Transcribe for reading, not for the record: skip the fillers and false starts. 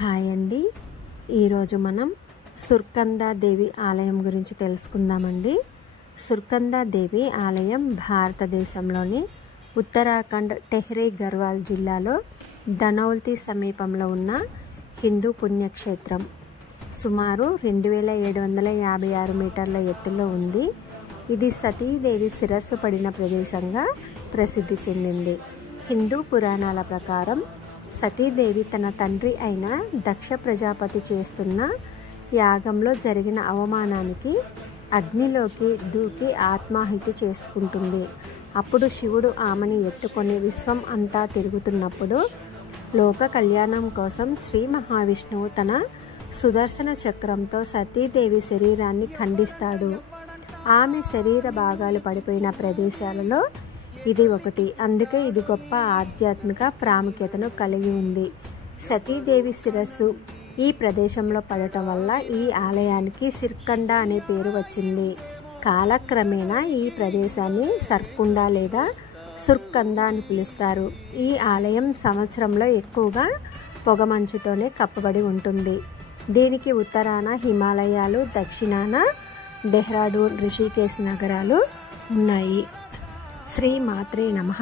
Hi అండి. ఈరోజు మనం సుర్కందా దేవి ఆలయం గురించి తెలుసుకుందామండి. సుర్కందా దేవి ఆలయం భారతదేశంలోని ఉత్తరాఖండ్ టెహ్రీ గర్వాల్ జిల్లాలో ధనౌల్తి సమీపంలో ఉన్న హిందూ పుణ్యక్షేత్రం. సుమారు 2756 మీటర్ల ఎత్తులో ఉంది. ఇది సతీదేవి శిరస్సు పడిన ప్రదేశంగా ప్రసిద్ధి చెందింది. హిందూ పురాణాల ప్రకారం సతీదేవి తన తండ్రి అయిన దక్ష ప్రజాపతి చేస్తున్న యాగంలో జరిగిన అవమానానికి అగ్నిలోకి దూకి ఆత్మాహుతి చేసుకుంటుంది. అప్పుడు శివుడు ఆమెను ఎత్తుకొని విశ్వం అంతా తిరుగుతున్నప్పుడు లోక కళ్యాణం కోసం శ్రీ మహావిష్ణువు తన సుదర్శన చక్రంతో సతీదేవి శరీరాన్ని ఖండిస్తాడు. ఆమె శరీర భాగాలు పడిపోయిన ప్రదేశాలలో ఇది ఒకటి. అందుకే ఇది గొప్ప ఆధ్యాత్మిక ప్రాముఖ్యతను కలిగి ఉంది. సతీదేవి శిరస్సు ఈ ప్రదేశంలో పడటం వల్ల ఈ ఆలయానికి సిర్కండా అనే పేరు వచ్చింది. కాలక్రమేణా ఈ ప్రదేశాన్ని సర్కుండా లేదా సుర్కందా అని పిలుస్తారు. ఈ ఆలయం సంవత్సరంలో ఎక్కువగా పొగమంచుతోనే కప్పబడి ఉంటుంది. దీనికి ఉత్తరాన హిమాలయాలు, దక్షిణాన డెహ్రాడూన్, రిషికేశ్ నగరాలు ఉన్నాయి. శ్రీ మాత్రే నమః.